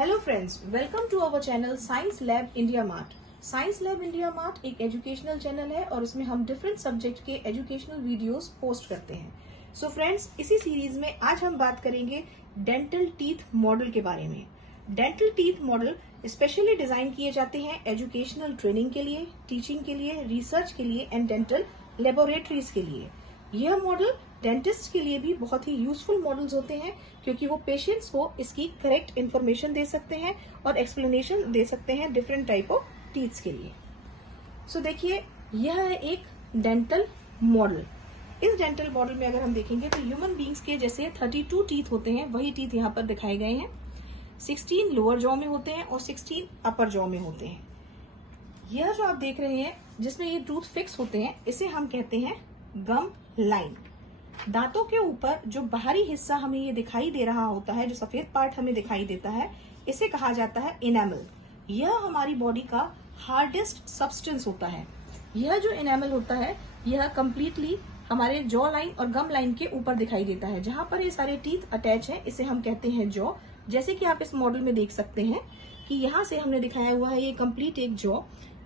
Hello friends, welcome to our channel science lab India mart. Science lab India mart एक educational channel है और इसमें हम different subject के एजुकेशनल वीडियोस पोस्ट करते हैं। सो फ्रेंड्स, इसी सीरीज में आज हम बात करेंगे डेंटल टीथ मॉडल के बारे में। Dental teeth model specially design किए जाते हैं एजुकेशनल ट्रेनिंग के लिए, टीचिंग के लिए, रिसर्च के लिए एंड डेंटल लेबोरेटरीज के लिए। यह मॉडल डेंटिस्ट के लिए भी बहुत ही यूजफुल मॉडल्स होते हैं क्योंकि वो पेशेंट्स को इसकी करेक्ट इन्फॉर्मेशन दे सकते हैं और एक्सप्लेनेशन दे सकते हैं डिफरेंट टाइप ऑफ टीथ्स के लिए। सो देखिए, यह है एक डेंटल मॉडल। इस डेंटल मॉडल में अगर हम देखेंगे तो ह्यूमन बींग्स के जैसे 32 टीथ होते हैं, वही टीथ यहाँ पर दिखाए गए हैं। 16 लोअर जॉ में होते हैं और 16 अपर जॉ में होते हैं। यह जो आप देख रहे हैं जिसमें ये टूथ फिक्स होते हैं, इसे हम कहते हैं गम लाइन। दांतों के ऊपर जो बाहरी हिस्सा हमें ये दिखाई दे रहा होता है, जो सफेद पार्ट हमें दिखाई देता है, इसे कहा जाता है इनेमल। यह हमारी बॉडी का हार्डेस्ट सब्सटेंस होता है। यह जो इनेमल होता है यह कंप्लीटली हमारे जॉ लाइन और गम लाइन के ऊपर दिखाई देता है। जहां पर ये सारे टीथ अटैच हैं, इसे हम कहते हैं जॉ। जैसे कि आप इस मॉडल में देख सकते हैं कि यहाँ से हमने दिखाया हुआ है ये कंप्लीट एक जॉ।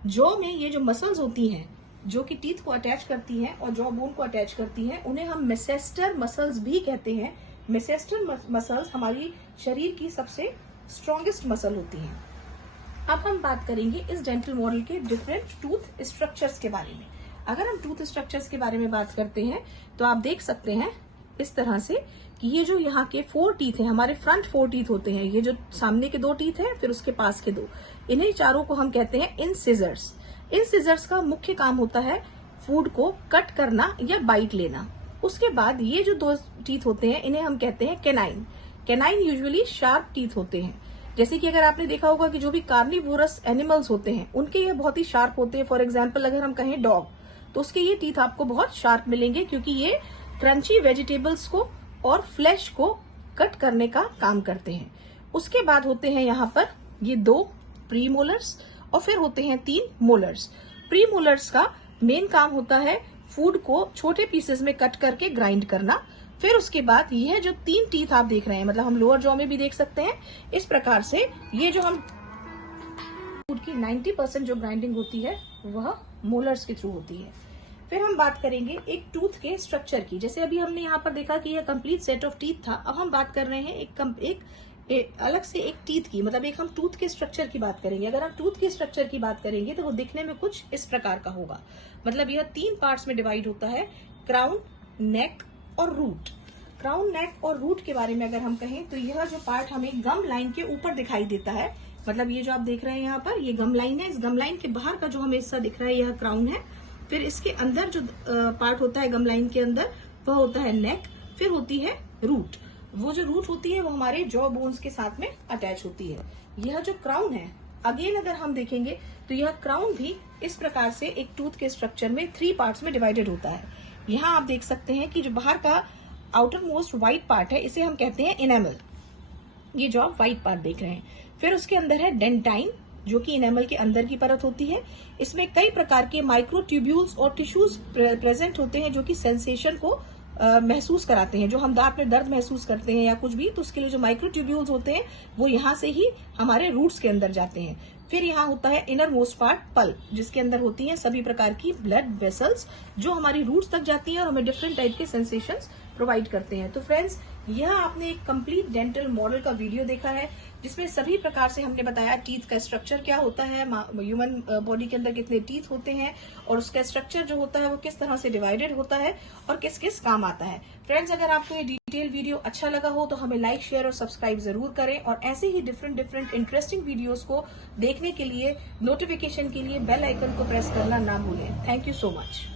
जॉ में ये जो मसल्स होती हैं जो कि टीथ को अटैच करती हैं और जॉ बोन को अटैच करती हैं, उन्हें हम मेसेस्टर मसल्स भी कहते हैं। मेसेस्टर मसल्स हमारी शरीर की सबसे स्ट्रॉन्गेस्ट मसल होती हैं। अब हम बात करेंगे इस डेंटल मॉडल के डिफरेंट टूथ स्ट्रक्चर्स के बारे में। अगर हम टूथ स्ट्रक्चर्स के बारे में बात करते हैं तो आप देख सकते हैं इस तरह से कि ये जो यहाँ के 4 टीथ हैं, हमारे फ्रंट 4 टीथ होते हैं। ये जो सामने के 2 टीथ हैं, फिर उसके पास के 2, इन्हीं चारों को हम कहते हैं इंसिजर्स। इन सीजर्स का मुख्य काम होता है फूड को कट करना या बाइट लेना। उसके बाद ये जो 2 टीथ होते हैं, इन्हें हम कहते हैं canine. Canine usually sharp teeth होते हैं। जैसे कि अगर आपने देखा होगा कि जो भी कार्निवोरस एनिमल्स होते हैं उनके ये बहुत ही शार्प होते हैं। फॉर एग्जाम्पल अगर हम कहें डॉग, तो उसके ये टीथ आपको बहुत शार्प मिलेंगे क्योंकि ये क्रंची वेजिटेबल्स को और फ्लैश को कट करने का काम करते हैं। उसके बाद होते हैं यहाँ पर ये 2 प्री मोलर्स और फिर होते हैं 3 मोलर्स। प्री मोलर्स का मेन काम होता है फूड को छोटे पीसेस में कट करके ग्राइंड करना। फिर उसके बाद यह जो 3 टीथ आप देख रहे हैं, मतलब हम लोअर जॉ में भी देख सकते हैं, इस प्रकार से ये जो हम फूड की 90% जो ग्राइंडिंग होती है वह मोलर्स के थ्रू होती है। फिर हम बात करेंगे एक टूथ के स्ट्रक्चर की। जैसे अभी हमने यहाँ पर देखा कि यह कंप्लीट सेट ऑफ टीथ था। अब हम बात कर रहे हैं एक अलग से एक टीथ की, मतलब एक हम टूथ के स्ट्रक्चर की बात करेंगे। अगर हम टूथ के स्ट्रक्चर की बात करेंगे तो वो दिखने में कुछ इस प्रकार का होगा। मतलब यह 3 पार्ट्स में डिवाइड होता है, क्राउन, नेक और रूट। क्राउन, नेक और रूट के बारे में अगर हम कहें तो यह जो पार्ट हमें गम लाइन के ऊपर दिखाई देता है, मतलब ये जो आप देख रहे हैं यहाँ पर, ये गम लाइन है। इस गम लाइन के बाहर का जो हमें हिस्सा दिख रहा है यह क्राउन है। फिर इसके अंदर जो पार्ट होता है गम लाइन के अंदर, वह होता है नेक। फिर होती है रूट। वो जो रूट होती है वो हमारे जॉ बोन्स के साथ में अटैच होती है। यह जो क्राउन है, अगेन अगर हम देखेंगे तो यह क्राउन भी इस प्रकार से एक टूथ के स्ट्रक्चर में 3 पार्ट्स में डिवाइडेड होता है। यहाँ आप देख सकते हैं कि जो बाहर का आउटर मोस्ट व्हाइट पार्ट है, इसे हम कहते हैं इनेमल। ये जो आप व्हाइट पार्ट देख रहे हैं। फिर उसके अंदर है डेंटाइन, जो कि इनेमल के अंदर की परत होती है। इसमें कई प्रकार के माइक्रोट्यूब्यूल्स और टिश्यूज प्रेजेंट होते हैं जो कि सेंसेशन को महसूस कराते हैं। जो हम दांत में दर्द महसूस करते हैं या कुछ भी, तो उसके लिए जो माइक्रोट्यूब्यूल्स होते हैं वो यहाँ से ही हमारे रूट्स के अंदर जाते हैं। फिर यहाँ होता है इनर मोस्ट पार्ट पल्प, जिसके अंदर होती हैं सभी प्रकार की ब्लड वेसल्स जो हमारी रूट्स तक जाती हैं और हमें डिफरेंट टाइप के सेंसेशंस प्रोवाइड करते हैं। तो फ्रेंड्स, यह आपने एक कंप्लीट डेंटल मॉडल का वीडियो देखा है जिसमें सभी प्रकार से हमने बताया टीथ का स्ट्रक्चर क्या होता है, ह्यूमन बॉडी के अंदर कितने टीथ होते हैं और उसका स्ट्रक्चर जो होता है वो किस तरह से डिवाइडेड होता है और किस किस काम आता है। फ्रेंड्स, अगर आपको ये डिटेल वीडियो अच्छा लगा हो तो हमें लाइक, शेयर और सब्सक्राइब जरूर करें और ऐसे ही डिफरेंट इंटरेस्टिंग वीडियोस को देखने के लिए, नोटिफिकेशन के लिए बेल आइकन को प्रेस करना ना भूलें। Thank you so much.